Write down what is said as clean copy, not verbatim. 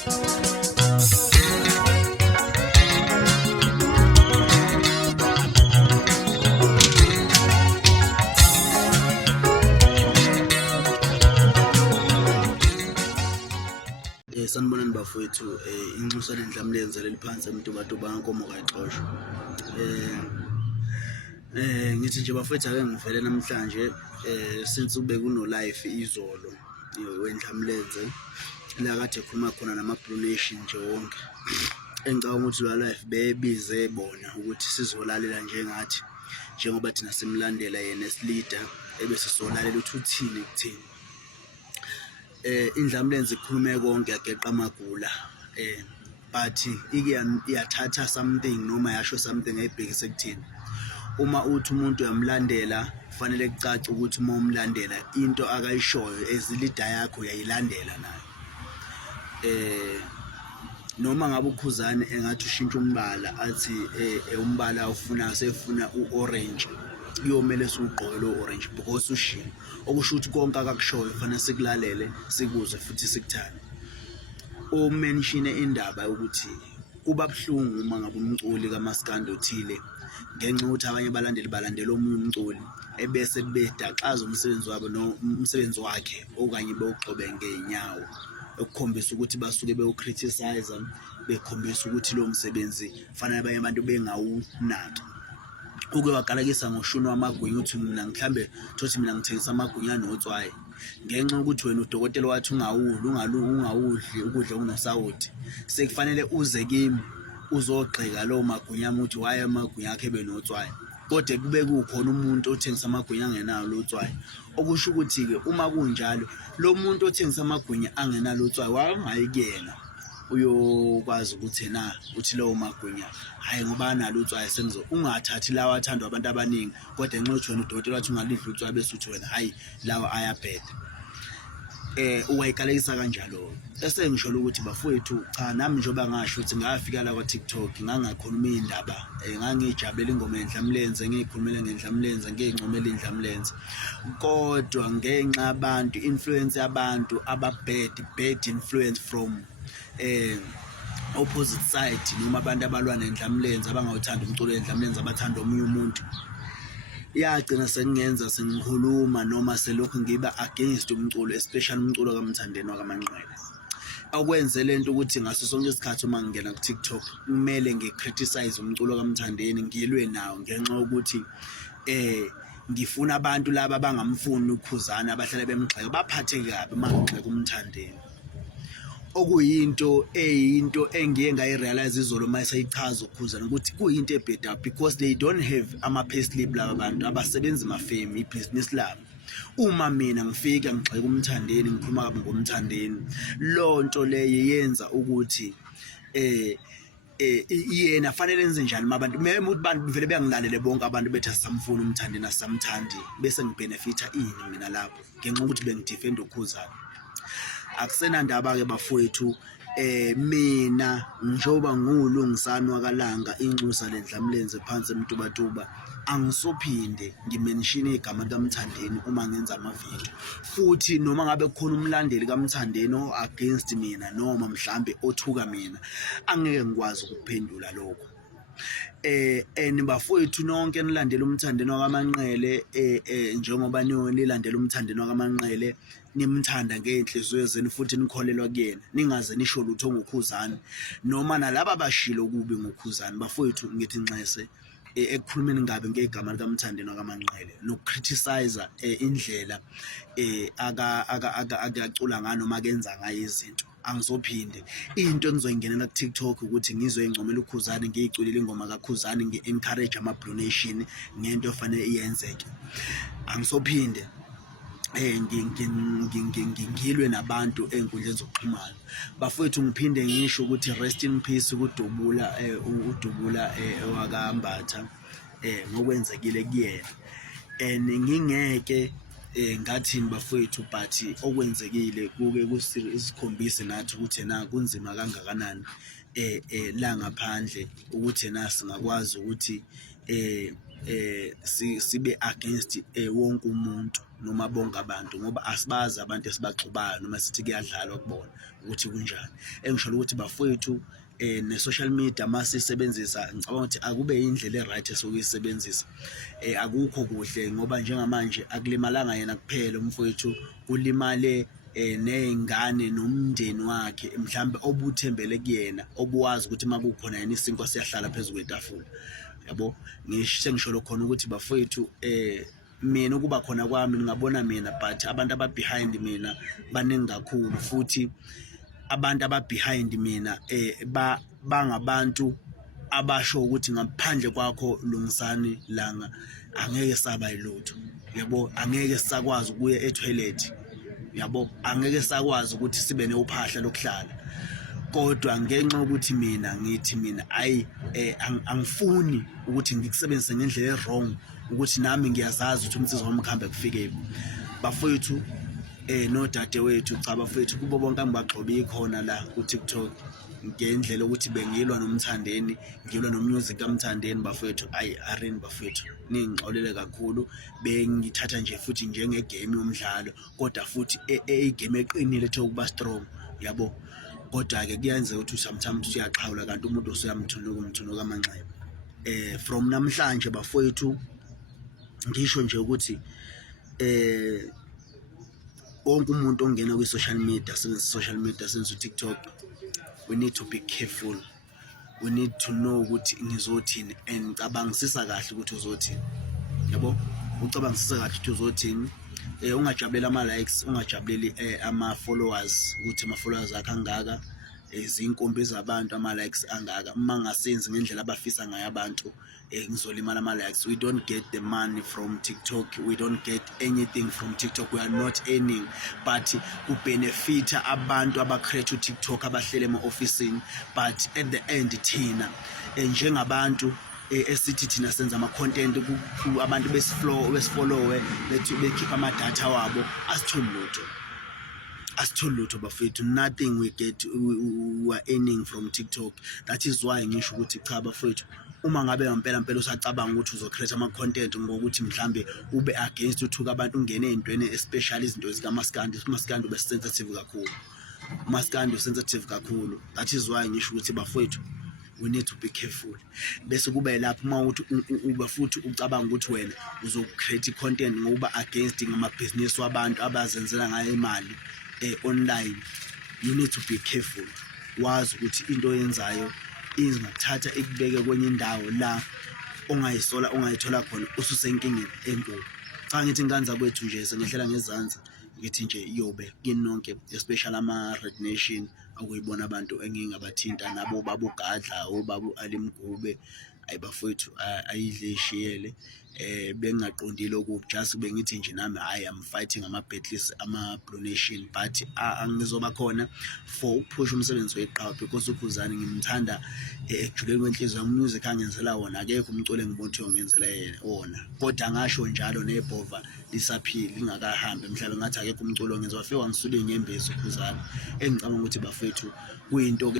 Sanibonani bafowethu, inxusa lendlamlenze leliphansi emntubatuba nkomo kayixoshwa. Ngithi nje bafowethu ake ngivele namhlanje since ube kuno live izolo wendlamlenze la kade ekhuluma khona nama-Blue Nation nje wonke. Engicabanga ukuthi la live bebize bona ukuthi sizolalela njengathi, njengoba thina simlandela yena as-leader ebese sizolalela ukuthi uthini kuthini. Indlamlenze ikhulume konke yageqa amagula, but iyathatha something noma yasho something ayibhekise kuthini. Uma uthi umuntu uyamlandela kufanele kucace ukuthi uma umlandela into akayishoyo ezilida yakho uyayilandela nayo. Noma ngabe ukhuzane engathi ushintsha umbala athi umbala awufuna sefuna u-orange, kuyomele siwugqoke lo orange because ushilo, okusho ukuthi konke akakushoyo kufanele sikulalele, sikuzwe futhi sikuthande. Umenshine indaba ukuthi kuba buhlungu uma ngabe umculi kaMaskandi othile ngenxa ukuthi abanye balandeli balandela omunye umculi ebese bedaxaza umsebenzi wakhe okanye bewugxobe ngeenyawo, ukukhombisa ukuthi basuke bewucriticize, bekhombisa ukuthi lo msebenzi fanele abanye abantu bengawunaki. Uke wagalakisa ngoshunu wamagwinya uthi mina mhlambe thothi mina ngithengisa amagwinya notswayi ngenxa ukuthi wena udokotela wathi ungawudli ukudla okunosawoti, sekufanele uze kimi uzogxeka lo magwinya uthi waye amagwinya akhe benotswayi, kodwa kube kukhona umuntu othengisa amagwinya angenalo lotswayi. Okusho ukuthi ke uma kunjalo lo muntu othengisa amagwinya angenalo lotswayi wangayikena uyokwazi ukuthi uthi lowo magwinya hayi ngoba nalo utswayi senzo ungathathi lawa athandwa abantu abaningi, kodwa ngenxa yokuthi wena udokotela wathi ungalidla utswayi bese uthi wena hayi lawa ayabheda. Uwayikalekisa kanjalo. Ngisho ukuthi bafowethu cha, nami njengoba ngasho ukuthi ngafika la kwa-TikTok ngangakhuluma indaba, ngangijabulela ingoma yendlamlenze, ngiyikhulumele ngendlamlenze, ngiyincomela indlamlenze, kodwa ngenxa abantu influence yabantu bad influence from opposite side, noma abantu abalwa nendlamlenze abangawuthanda umculo wendlamlenze abathanda omunye umuntu, yagcina sengenza sengikhuluma noma selokhu ngiba against umculo, especially umculo kaMthandeni wakaManqele. Okwenze lento ukuthi ngaso sonke isikhathi uma ngingena ku-TikTok kumele ngicriticize umculo kaMthandeni, ngilwe nawo ngenxa yokuthi ngifuna abantu laba abangamfuni ukhuzana abahlala bemgxeka baphatheke kabi uma ngigxeka uMthandeni. Okuyinto engiye ngayirealize izolo uma seyichaza ukhuzana ukuthi kuyinto ebheda because they don't have ama-payslip laba bantu abasebenzi mafemi ibhizinisi labo. Uma mina ngifika ngigxeka uMthandeni ngikhuluma kabi ngomthandeni, lo nto leyo yenza ukuthi yena fanele enze njani abantu abantu vele bengilalele bonke abantu bethi asamfuna uMthandeni asamthandi bese ngibenefita ini mina lapho ngenxa ukuthi bengidefend ukhuzana. Akusenandaba ke bafowethu, mina njoba ngulungisani wakalanga inxusa lendlamlenze phansi emntubatuba angisophinde ngimenshine igama kaMthandeni uma ngenza amavidiyo, futhi noma ngabe kukhona umlandeli kaMthandeni o against mina noma mhlambe othuka mina angeke ngikwazi ukuphendula lokho. And bafowethu nonke nilandela uMthandeni wakaManqele, njengoba nilandela uMthandeni wakaManqele nimthanda ngeenhliziyo zenu futhi nikholelwa kuyena, ningaze nisho lutho ngokhuzana noma nalaba bashilo kubi ngokhuzana. Bafowethu ngithi nxese ekukhulumeni ngabe ngegama likaMthandeni wakaManqele nokcriticize indlela akacula ngayo noma akenza ngayo izinto, angizophinde. Into engizoyingenela ku-TikTok ukuthi ngizoyincomela ukhuzane, ngiyiculile ingoma kakhuzane, ngi-encourage ama-Blue Nation ngento efanele iyenzeke. Angisophinde ngilwe nabantu ey'nkundleni zokuxhumana. Bafowethu ngiphinde ngisho ukuthi rest in peace kudubula wakambatha ngokwenzekile kuyena, and ngingeke ngathini bafowethu, but okwenzekile kuke kusikhombise nathi ukuthi kunzima kangakanani la ngaphandle ukuthi singakwazi ukuthi sibe against wonke umuntu noma bonke abantu, ngoba asibazi abantu esibagxubayo noma sithi kuyadlalwa kubona ukuthi kunjani. Engisho ukuthi bafowethu ne-social media masisebenzisa, ngicabanga ukuthi akube indlela e-right esokuyisebenzisa. Akukho kuhle ngoba njengamanje akulimalanga yena kuphela umfowethu, kulimale ney'ngane nomndeni wakhe mhlawumbe obuthembele kuyena, obuwazi ukuthi uma kukhona yena isinkwa siyahlala phezu kwetafula, yabo. Sengisho khona ukuthi bafowethu mina ukuba khona kwami ngingabona mina, but abantu aba-behind mina baningi kakhulu, futhi abantu aba-behind mina bangabantu abasho ukuthi ngaphandle kwakho Lungisani Langa angeke saba yilutho, yabo. Angeke sisakwazi ukuya etoilet, yabo. Angeke sakwazi ukuthi sibe nephahla lokuhlala. Kodwa ngenxa yokuthi mina ngithi mina angifuni ukuthi ngikusebenzise ngendlela e-wrong, ukuthi nami ngiyazazi ukuthi umsiza wami kuhambe kufike bafowethu. Nodadewethu, cha bafowethu, kubo bonke angibagxobi ikhona la ku-TikTok ngendlela ukuthi bengilwa noMthandeni, ngilwa no-music kaMthandeni bafowethu. Arini bafowethu, ningixolele kakhulu, bengithatha nje futhi njengegame yomdlalo, kodwa futhi igame eqinile ethe ukuba strong, yabo. Kodwa-ke kuyenzeka ukuthi sometimes uyaxhawula kanti umuntu usuyamthunuka amanxeba. From namhlanje bafowethu, ngisho nje ukuthi wonke umuntu ongena kwi-social media, social media, senze u-TikTok, we need to be careful, we need to know ukuthi ngizothini and ngicabangisisa kahle ukuthi uzothini, yabo. Ucabangisisa kahle ukuthi uzothini. Ungajabulela ama-likes, ungajabuleli ama-followers, ukuthi ama-followers akho angaka, izinkumbi zabantu ama-likes angaka. Uma ngasenzi ngendlela abafisa ngayo abantu, ngizolimala ama-likes. We don't get the money from TikTok, we don't get anything from TikTok, we are not earning, but kubenefita abantu abacreate u-TikTok abahlele ema-ofisini. But at the end thina njengabantu esithi thina senza ama-content, abantu besifollowe bekhipha amadatha wabo, asitholi lutho bafethu. Nothing we get, we are earning from TikTok. That is why ngisho ukuthi cha bafethu, uma ngabe ngempela usacabanga ukuthi uzocreate ama-content ngokuthi mhlambe ube against uthuka abantu, ungene ey'ntweni especially izinto zikaMaskandi. uMaskandi ube sensitive kakhulu, uMaskandi usensitive kakhulu. That is why ngisho ukuthi bafethu, we need to be careful. Bese kube lapho uma uthi uba futhi ucabanga ukuthi wena uzocreate content ngoba against ngamabhizinisi wabantu abazenzela ngayo imali online. You need to be careful, wazi ukuthi into oyenzayo ingakuthatha ikubeke kwenye indawo la ongayithola khona ususenkingeni enkulu. Cha ngithi ngikanza kwethu nje sengehlela ngezansi, ngithi nje iyobe kini nonke, especially ama-Red Nation, akuyibona abantu engingabathinta nabo, baba uGadla, obaba u-Alimgube. Ayibafowethu ayidle ishiyele, bengaqondile okubi, just bengithi nje nami I'm fighting ama-battles, ama-Blue Nation, but angizoba khona for ukuphusha umsebenzi weqhawe, because uKhuzani ngimthanda ekujuleni kwenhliziyo. Music angenzela wona, akekho umculo engibothe ongenzela wona, kodwa ngasho njalo nebhova lisaphila lingakahambi mhlawumbe ngathi akekho umculo ongenza. Wafike wangisula inyembezi uKhuzani, engicabanga ukuthi bafethu kuyinto